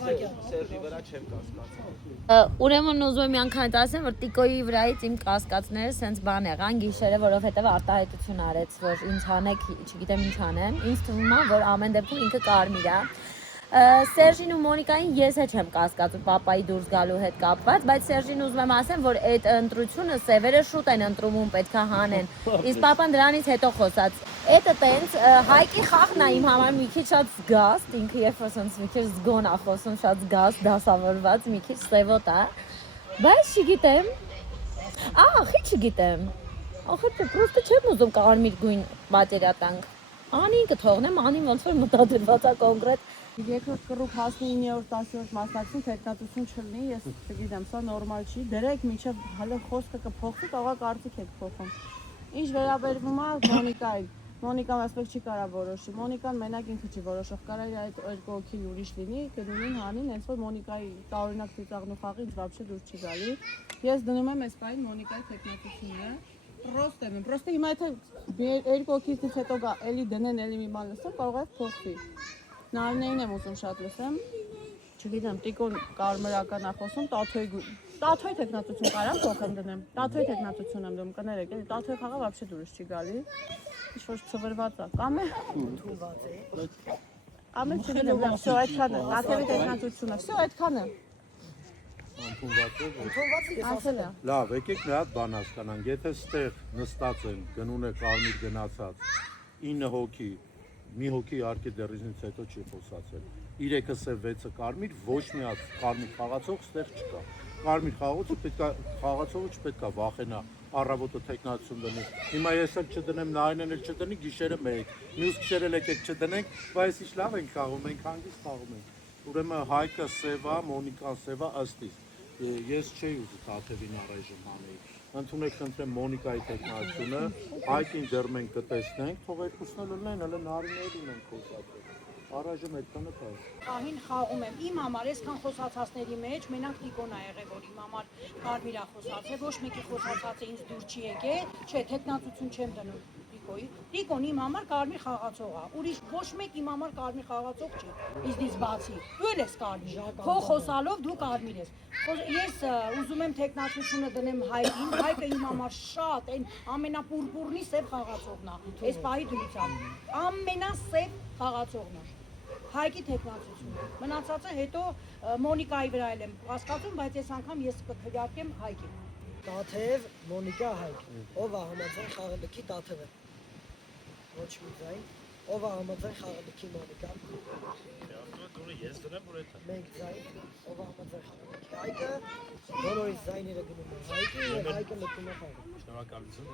Սերժի վրա չեմ կասկածում։ Ուրեմն ուզում եմ միանգամից ասեմ, որ Տիկոյի վրայից իմ կասկածները սենց բան եղան գիշերը, որովհետև արտահայտություն արեց, որ ինձ հանեք, չգիտեմ ինչ անեմ, ինձ թվում է, որ ամեն դեպքում ինքը կարմիր է։ Սերժին ու Մոնիկային ես չեմ կասկածում պապայի դուրս գալու հետ կապված, բայց Սերժին ուզում եմ ասեմ, որ այդ ընտրությունը սևերը շուտ են ընտրում, պետք է հանեն։ Իսկ պապան դրանից հետո խոսած։ Էդը տենց Հայկի խաղն է իմ համար մի քիչ շատ զգաստ, ինքը երբ ասած մի քիչ զգոն է խոսում, շատ զգաստ, դասավորված, մի քիչ սևոտ է։ Բայց չգիտեմ, Ախի չգիտեմ։ Ախր պրոստը չեմ ուզում կարմիր գույն պատերա տանք։ Անին կթողնեմ, անին ոնց որ մտադրված է կոնկրետ։ Երկրորդ կռուկ 19-րդ 10-րդ մասնակցին թեկնածություն չլինի, ես չգիտեմ, սա նորմալ չի։ Դրեք միջև հələ խոսքը կփոխվի, կարող է կարծիք եք փոխում։ Ինչ վերաբերվում է Մոնիկային, Մոնիկան ասպեկ չի կարա որոշի։ Մոնիկան մենակ ինքը չի որոշող, կարա իր այդ երկու հոգի ուրիշ լինի, կդնին հանին, հենց որ Մոնիկայի տարօրինակ ծիծաղնու խաղի ինձ вообще դուր չի գալի։ Ես դնում եմ այս պահին Մոնիկայի թեկնածությունը։ Պրոստը հիմա եթե երկու հոգիից հետո գա, էլի դնեն, էլի մի բան լսեմ, կարող է փոխվի։ Նարնեին եմ ուզում շատ լսեմ, չգիտեմ, Տիկոն կարմրական է խոսում, Տաթոյի թեկնածություն կարամ փոխեմ դնեմ, Տաթոյի թեկնածություն եմ դնում, կներեք, էլի Տաթոյի խաղը вообще դուրս չի գալի, ինչ-որ ծվրված է, կամ է, չգիտեմ, վсё, այդքան է, Տաթոյի թեկնածությունը, վсё, այդքան է։ Լավ, եկեք մի հատ բան հասկանանք, եթե ստեղ նստած են, գնուն է կարմիր գնացած, 9 հոգի, մի հոգի իհարկե դեռիզնից հետո չի խոսացել, 3-ը սև 6-ը կարմիր, ոչ մի հատ կարմիր խաղացող ստեղ չկա, կարմիր խաղացողը չպետք է վախենա, առավոտը թեկնածություն դնի, հիմա ես էլ չդնեմ, նայնեն էլ չդնի, գիշերը մեկ, մյուս գիշեր էլ եկեք չդնենք, բայց ինչ լավ ենք խաղում, մենք հանգիստ խաղում ենք, ուրեմն Հայկը սև է, Մոնիկան սև է, ըստ իս, ես չէի ուզի Թաթևին առայժմ անեի, ընդունեք խնդրեմ Մոնիկայի թեկնածությունը, Հայկին դեռ մենք կտեսնենք, թող երկուսն էլ ունեն, հələ նարիներին ենք խոսացել, առայժմ այդքանը կա։ Ահին խաղում եմ, իմ համար այսքան խոսացածների մեջ մենակ Տիկոն է եղել, որ իմ համար կարմիր է խոսացել, ոչ մեկի խոսացածը ինձ դուր չի եկել, չէ, թեկնածություն չեմ դնում Տիկոյի, Տիկոն իմ համար կարմիր խաղացող է, ուրիշ ոչ մեկ իմ համար կարմիր խաղացող չի, ինձնից բացի, դու էլ ես կարմիր, քո խոսալով դու կարմիր ես, ես ուզում եմ թեկնածությունը դնեմ Հայկին, Հայկը իմ համար շատ այն ամենապուրպուրնի սև խաղացողն է, այս պահի դրությամբ, ամենասև խաղացողն է։ Հայկի թեկնածությունը։ Մնացածը հետո Մոնիկայի վրա եմ հասկացում, բայց այս անգամ ես կքվեարկեմ Հայկին։ Տաթև, Մոնիկա, Հայկ։ Ով է համաձայն խաղալիքի Տաթևը։ Ոչ մի ձայն։ Ով է համաձայն խաղալիքի Մոնիկան։ Ես դրեմ որ այդ։ Մենք ձայն, ով է համաձայն խաղալիքի Հայկը։ Բոլորի ձայները գնում են Հայկին եւ Հայկը մտնում է խաղը։ Շնորհակալություն,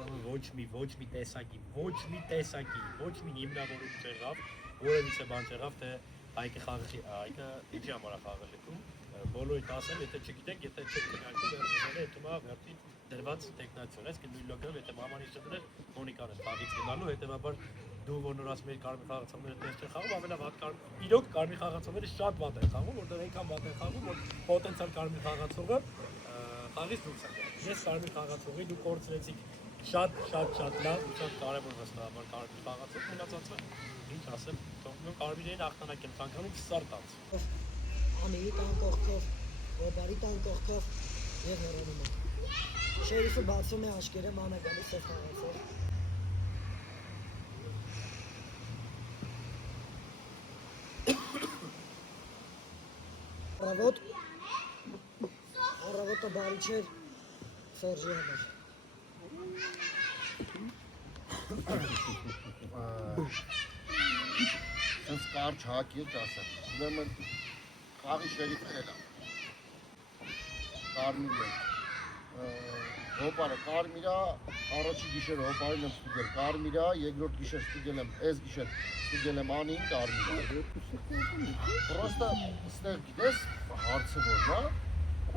ոչ մի տեսակի, ոչ մի հիմնավորում չեղավ, որևիցե բան չեղավ, թե Հայկը խաղի, Հայկը ինչի համար է խաղալիքում, բոլորիդ ասեմ, եթե չգիտեք, եթե չեք քննարկում, վերջինները հետո վերջի դրված տեխնացիոն, այսինքն նույն լոգոն, եթե մամանից չդներ, Մոնիկան է խաղից գնալու, հետևաբար դու որ նոր ասում ես կարմիր խաղացողները տես չեն խաղում, ամենավատ իրոք կարմիր խաղացողները շատ վատ են խաղում, որտեղ այնքան վատ են խաղում, որ պոտենցիալ կարմիր խաղացողը խաղից դուրս է գալու։ Ես կարմիր խաղացողի դու կորցրեցիք շատ լավ, շատ կարևոր վստահաբար կարմիր խաղացող, մնացածը ինչ ասեմ, թողնում կարմիրային հաղթանակ եմ ցանկանում սարտած։ Անիի տան կողքով, Ռոբարի տան կողքով եւ հեռանում է։ Շերիֆը բացում է աշկերը մանագանի սև խաղացող։ Առավոտը բարի չէր Սերժի համար։ Սենց կարճ հակի է ասեմ, ուրեմն խաղի շերիֆը էլ է, կարմիր է, հոպարը կարմիր է, առաջի գիշեր հոպարին եմ ստուգել կարմիր է, երկրորդ գիշեր ստուգել եմ, այս գիշեր ստուգել եմ անին կարմիր է, պրոստը ստեղ գիտես հարցը որն է,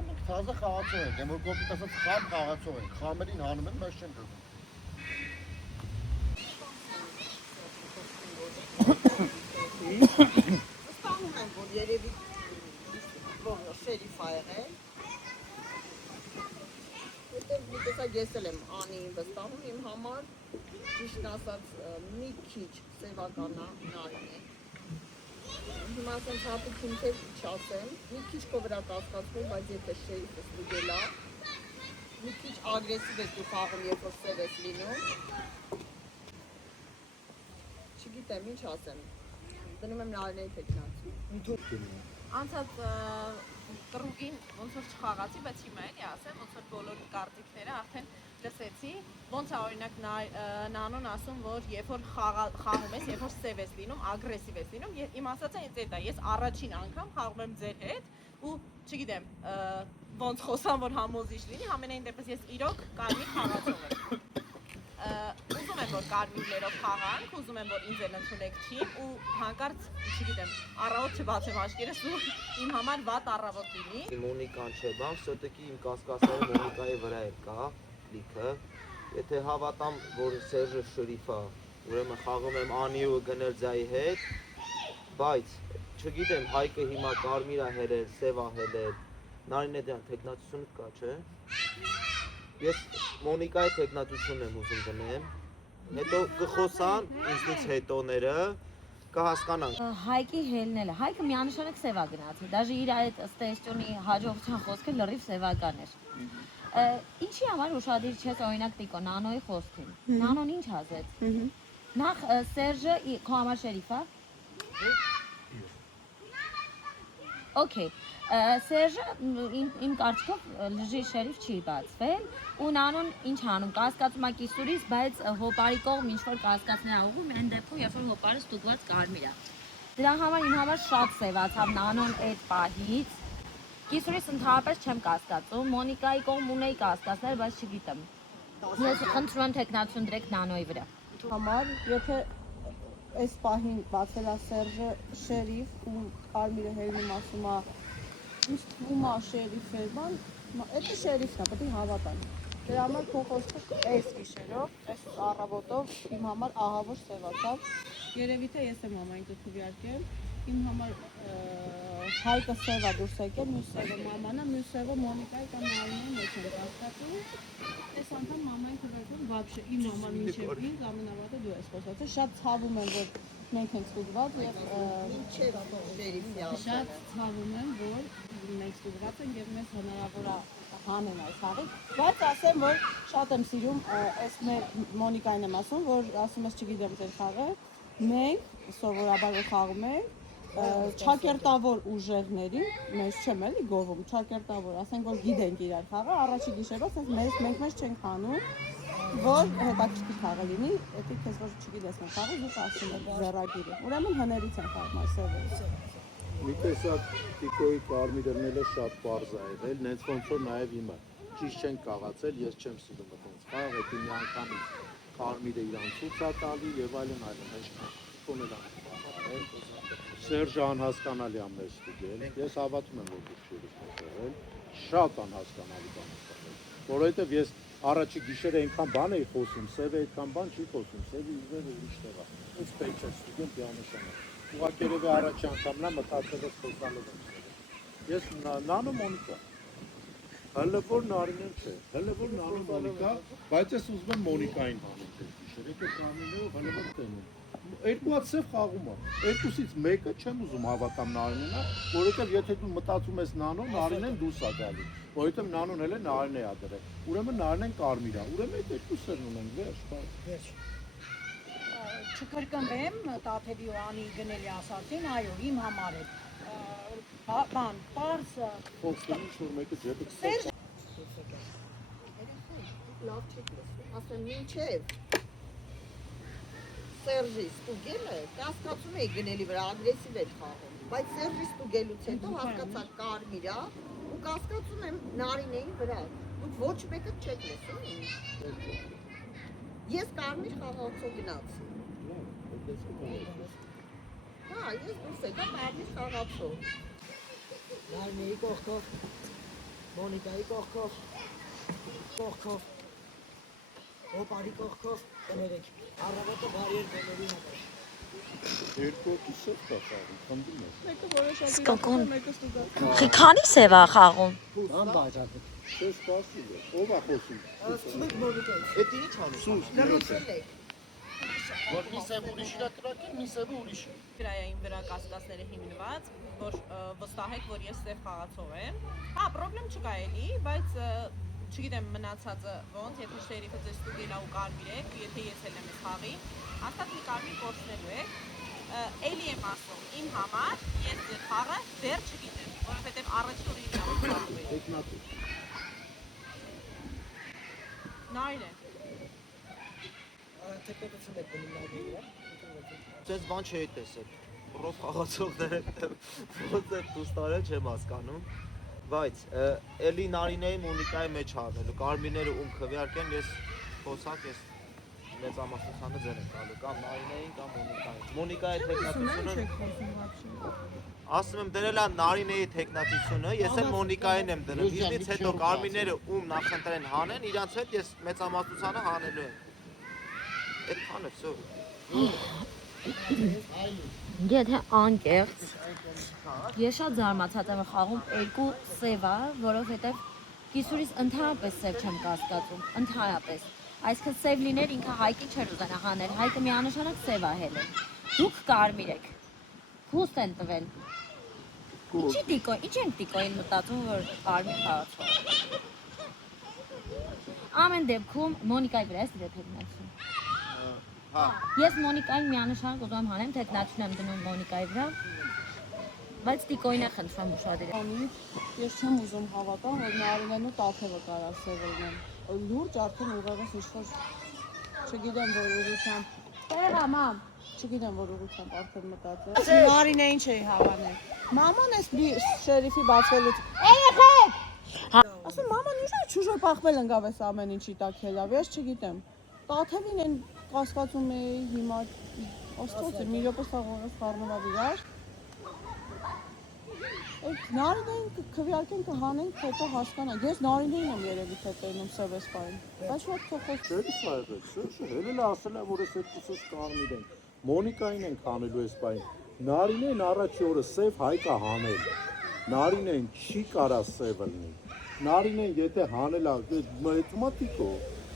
մենք թազը խաղացող ենք, եմ որ կոպիտ ասած խամ խաղացող ենք, խամերին հանում են, մեզ չեն դրվում։ Վստահում եմ, որ երևի շերիֆ ա եղել։ Հետև մի տեսակ ես էլ եմ Անիին վստահում իմ համար, ճիշտ ասած մի քիչ սևականա նարին է։ Հիմա ասեմ հատուկ ինքեր չասեմ, մի քիչ քո վրա կասկածվում, բայց եթե շերիֆը ստուգել ա, մի քիչ ագրեսիվ ես դու խաղում, երբ որ սև ես լինում։ Չգիտեմ, ինչ ասեմ, դնում եմ նարինեի թեկնածություն։ Անցած կռուկին ոնց որ չխաղացի, բայց հիմա էլի ասեմ, ոնց որ բոլոր կարծիքները արդեն լսեցի, ոնց է օրինակ Նանոն ասում, որ երբ որ խաղում ես, երբ որ սև ես լինում, ագրեսիվ ես լինում, իմ ասածը ինձ է դա, ես առաջին անգամ խաղում եմ ձեր հետ ու չգիտեմ, ոնց խոսամ, որ համոզիչ լինի, համենայն դեպս ես իրոք կարմիր խաղացող եմ։ Ուզում եմ, որ կարմիրներով խաղանք, ուզում եմ, որ ինձ էլ ընդունեք թիմ ու հանկարծ, չգիտեմ, առավոտ չբացեմ աչքերս ու իմ համար վատ առավոտ լինի։ Մոնիկան չէ, բան, все-таки իմ կասկածները Մոնիկայի վրա է կա, լիքը։ Եթե հավատամ, որ Սերժը շրիֆ է, ուրեմն խաղում եմ Անի ու գնել ձայի հետ, բայց չգիտեմ, Հայկը հիմա կարմիր է հերել, սև է հերել, Նարինե դյան տեխնատությունը կա, չէ։ Ես Մոնիկայի տեխնատությունն եմ ուզում դնեմ, հետո կխոսան ինձնից հետոները, կհասկանանք։ Հայկի հելնելը, Հայկը միանշանակ սև է գնացել, դաժե իր այդ ստեյստյոնի հաջողության խոսքը լրիվ սևական էր։ Ինչի համար ուշադիր չես օրինակ Տիկո Նանոյի խոսքին։ Նանոն ինչ ասեց։ Նախ Սերժը քո համար շերիֆ է։ Okay, Սերժը իմ կարծիքով լժի շերիֆ չի բացվել ու Նանոն ինչ անում, կասկածում է կիսուրից, բայց հոպարի կողմ ինչ-որ կասկածներ ա ուղում, այն դեպքում, երբ որ հոպարը ստուգված կարմիր է։ Դրա համար իմ համար շատ սևացավ Նանոն այդ պահից։ Կիսուրից ընդհանրապես չեմ կասկածում, Մոնիկայի կողմ ունեի կասկածներ, բայց չգիտեմ։ Ես խնդրում եմ տեխնատություն դրեք Նանոյի վրա։ Համար, եթե այս պահին բացել է Սերժը շերիֆ ու կարմիրը հերնում ասում է ինչ թվում է շերիֆ է, բան, դա շերիֆն է, պետք է հավատան։ Դրա համար քո խոսքը այս գիշերով, այս առավոտով իմ համար ահավոր սևացավ։ Երևի թե ես եմ ամեն ինչ քվյարկել, իմ համար Հայկը սևա դուրս եկել, մյուս սևը մամանա, մյուս սևը Մոնիկայի կամ Նարինեի մեջ են կասկածում։ Այս անգամ մամային քվյարկում վաբշե իմ համար մինչև ինձ ամենավատը դու ես խոսացել։ Շատ ցավում եմ, որ մենք ենք ստուգված եւ շատ ցավում եմ, որ մենք ստուգված ենք եւ մեզ հնարավոր է հանեն այս խաղից, բայց ասեմ, որ շատ եմ սիրում այս մեր Մոնիկային եմ ասում, որ ասում ես չգիտեմ ձեր խաղը, մենք սովորաբար խաղում ենք չակերտավոր ուժեղներին, մեզ չեմ էլի գովում, չակերտավոր, ասենք որ գիտենք իրար խաղը, առաջի գիշերով մենք մեզ չենք հանում, որ հետաքրքիր խաղը լինի, դա քեզ որ չգիտես մեր խաղը, դու ասում ես զեռագիրը, ուրեմն հներից են խաղում այս սևը։ Մի տեսակ Տիկոյի կարմիրները շատ պարզ է եղել, նենց ոնց որ նաև իմը ճիշտ չեն կաղացել, ես չեմ սիրում այդպես խաղ, հետո մի անգամից կարմիրը իրան ցույց է տալի եւ այլն, Սերժը անհասկանալի է մեզ ստուգել, ես հավատում եմ, որ դու շերիֆ ես եղել, շատ անհասկանալի բան է եղել, որովհետև ես առաջի գիշերը այնքան բան էի խոսում, սևը այդքան բան չի խոսում, սևը իզները ուրիշ տեղ է, ինձ պետք է ստուգել դիանշանակ, ուղղակի երևի առաջի անգամն է մտածել ես խոսալով եմ սևը, ես Նանո Մոնիկա, հələ որ Նարինեն չէ, հələ որ Նանո Մոնիկա, բայց ես ուզում եմ Մոնիկային հանեմ դες գիշեր, եկեք Նարինեով հələ որ տենում, երկու հատ սև խաղում է, երկուսից մեկը չեմ ուզում հավատամ Նարինեն է, որովհետև եթե դու մտածում ես Նանո, Նարինեն դուրս է գալի, որովհետև Նանոն էլ է Նարինե է դրել, ուրեմն Նարինեն կարմիր է, ուրեմն այդ երկուսերն ունեն վերջ։ Չկրկնվեմ Տաթևի ու Անի գնելի ասացին, այո, իմ համար է, բան, պարզ, Խոսքին ինչ-որ մեկը ջեպը Սերժ լավ չեք լսում, ասեմ մինչև Սերժի ստուգելը կասկածում էի գնելի վրա ագրեսիվ էր խաղում, բայց Սերժի ստուգելուց հետո հասկացա կարմիր է ու կասկածում եմ Նարինեի վրա, դուք ոչ մեկը չեք լսում, ես կարմիր խաղացող գնացի, հա, ես դուրս եկա կարմիր խաղացող, Նարինեի կողքով, Մոնիկայի կողքով, Հոպարի կողքով, կներեք, առավոտը բարի էր բոլորի համար։ Երկու սև կա խաղում, խնդում ես։ մեկը որոշակի մեկը ստուգած։ Քանի սև է խաղում։ Ան բաժակը։ Չես սպասում ես, ով է խոսում։ Ասում եք Մոնիկայի։ Էդ ինչ անում։ Սուս, Լրացել եք։ Որ մի սև ուրիշ իրա կրակի, մի սևը ուրիշ։ Գրայային վրա կասկածները հիմնված, որ վստահեք, որ ես սև խաղացող եմ։ Հա, պրոբլեմ չկա էլի, բայց չգիտեմ մնացածը ոնց, եթե շերիֆը ձեզ ստուգել է ու կարմիր եք, ու եթե ես էլ եմ այս խաղի, հաստատ մի կարմիր կորցնելու եք։ Էլի եմ ասում, իմ համար ես ձեր խաղը դեռ չգիտեմ, որովհետև առաջին օրը ինձ խաղում եմ։ Տեխնատու։ Նարինե։ Տեխնատություն եք գնում Նարինեի վրա։ Ձեզ բան չէի տեսել։ Ռոս խաղացողները ոնց է դուստարել չեմ հասկանում։ Բայց էլի Նարինեի Մոնիկայի մեջ առնելու կարմիրները ում քվեարկեն ես խոսակ ես մեծամասնությանը ձեր եմ տալու կամ Նարինեին կամ Մոնիկային։ Մոնիկայի տեխնատությունը ասում եմ դրել է Նարինեի տեխնատությունը, ես էլ Մոնիկային եմ դրել։ Իզնից հետո կարմիրները ում նախընտրեն հանեն, իրանց հետ ես մեծամասնությանը հանելու եմ։ Այդքան է, всё։ Եթե անկեղծ ես շատ զարմացած եմ խաղում երկու սևա, որովհետև կիսուրիս ընդհանրապես սև չեմ կասկածում, ընդհանրապես։ Այսինքն սև լիներ ինքը Հայկի չէր ուզենա հանել, Հայկը միանշանակ սև է հելել։ Դուք կարմիր եք։ Փուստ են տվել։ Ինչ են տիկոին մտածում, որ կարմիր խաղացող։ Ամեն դեպքում Մոնիկայի վրա ես դրել թեկնածություն։ Ես Մոնիկային միանշանակ ուզում եմ հանեմ, թեկնածություն եմ դնում Մոնիկայի վրա, բայց տիկոին է խնդրում ուշադրել։ Ես չեմ ուզում հավատալ, որ Նարինեն ու Տաթևը կարա սևորնեն։ Լուրջ արդեն ուղղակի ինչ-որ չգիտեմ որ ուղղությամբ տեղա մամ չգիտեմ որ ուղղությամբ արդեն մտածել Նարինեին չէի հավանել մաման էս շերիֆի բացվելուց երեխեք ասում մաման ինչ է ճուժը փախվել ընկավ էս ամեն ինչի տակ հելավ ես չգիտեմ Տաթևին են կասկածում էի հիմա աստծո մի րոպե սա ոնց խառնվավ իրար Նարինեին քվեարկեն կհանենք, հետո հասկանանք։ Ես Նարինեին եմ երևի թե տենում սևեսպային։ Բայց շատ փոխոց չէ, հելել ասել է, որ այս երկուսս կարմիր են։ Մոնիկային ենք հանելու այս բային։ Նարինեն առաջի օրը սև Հայկա հանել։ Նարինեն չի կարա սև լինի։ Նարինեն եթե հանել է մաթեմատիկո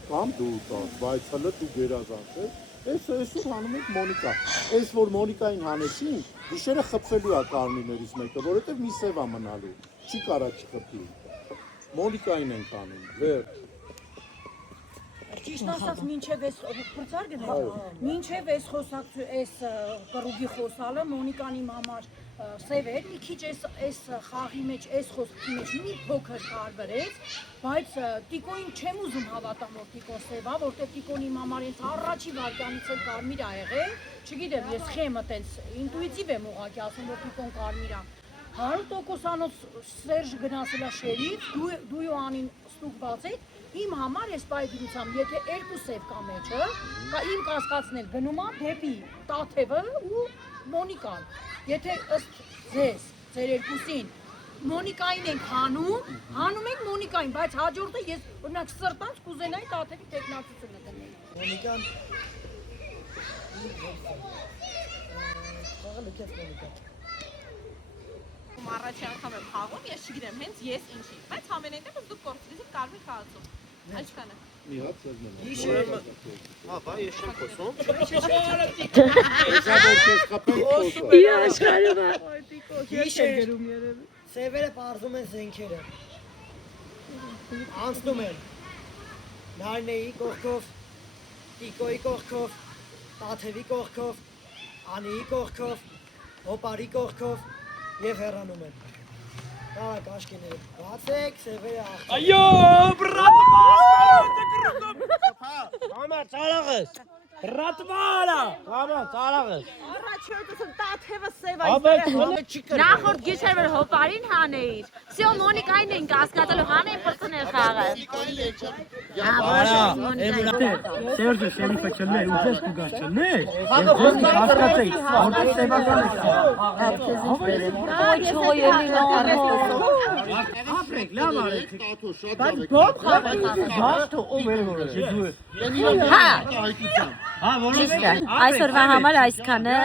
կամ դու տաս, բայց հələ դու գերազանց ես այսօր հանում ենք Մոնիկա։ Այս որ Մոնիկային հանեցին, գիշերը խփվելու է կարմիրներից մեկը, որովհետև մի սև է մնալու։ Չի կարա չխփի։ Մոնիկային ենք անում։ Վերջ։ Ճիշտ ասած, մինչև այս փրկար գնալ, մինչև այս խոսակցու այս կռուգի խոսալը Մոնիկան իմ համար սև էր, մի քիչ այս խաղի մեջ, այս խոսքի մեջ մի փոքր կարբրեց, բայց Տիկոին չեմ ուզում հավատամ, որ Տիկոն սև է, որտեղ Տիկոն իմ համար ինձ առաջի վարքյանից էլ կարմիր ա եղել, չգիտեմ, ես խեմ այտենց ինտուիտիվ եմ ուղղակի ասում, որ Տիկոն կարմիր ա։ 100%-անոց Սերժ գնացել է շերիֆ, դու Յանին ստուգված եք, իմ համար ես պայդրությամբ, եթե երկու սև կա մեջը, իմ կասկածնել գնում է դեպի Տաթևը ու Մոնիկան։ Եթե ըստ ձեզ, ձեր երկուսին, Մոնիկային ենք հանում ենք Մոնիկային, բայց հաջորդը ես օրինակ սրտանց կուզենայի Տաթևի տեխնացությունը դնել։ Մոնիկան խաղը լքեց Մոնիկան։ Առաջի անգամ եմ խաղում, ես չգիտեմ հենց ես ինչի, բայց ամենայն դեպս դուք կորցրեցիք կարմիր խաղացում։ Այսքանը։ Մի հատ սեզմեն։ Գիշեր։ Հա, բա ես չեմ խոսում։ Հեսա որ քեզ խփեմ խոսա։ Իա աշխարհը։ Գիշեր։ Սևերը պարզում են զենքերը։ Անցնում են։ Նարինեի կողքով, Տիկոյի կողքով, Տաթևի կողքով, Անիի կողքով, Հոպարի կողքով եւ հեռանում են։ Տարակ աշկիները բացեք, սևերը աղթ։ Այո, բրատվալ! Համա ծարաղս։ Բրատվալա! Համա ծարաղս։ Առաջորդը Տաթևը սև Նախորդ գիշեր որ Հոպարին հանեիր։ Всё Մոնիկային են կասկածելու հանեն պրծնել խաղը։ Սերժը շերիֆը չլներ, ուզես դու գաս չլներ։ Ես հասկացեի, որտեղ սևական է։ Ապրեք, լավ արեք։ Բայց բոբ խաղացած։ Բաշտո ով էր որոշի դու։ Այսօրվա համար այսքանը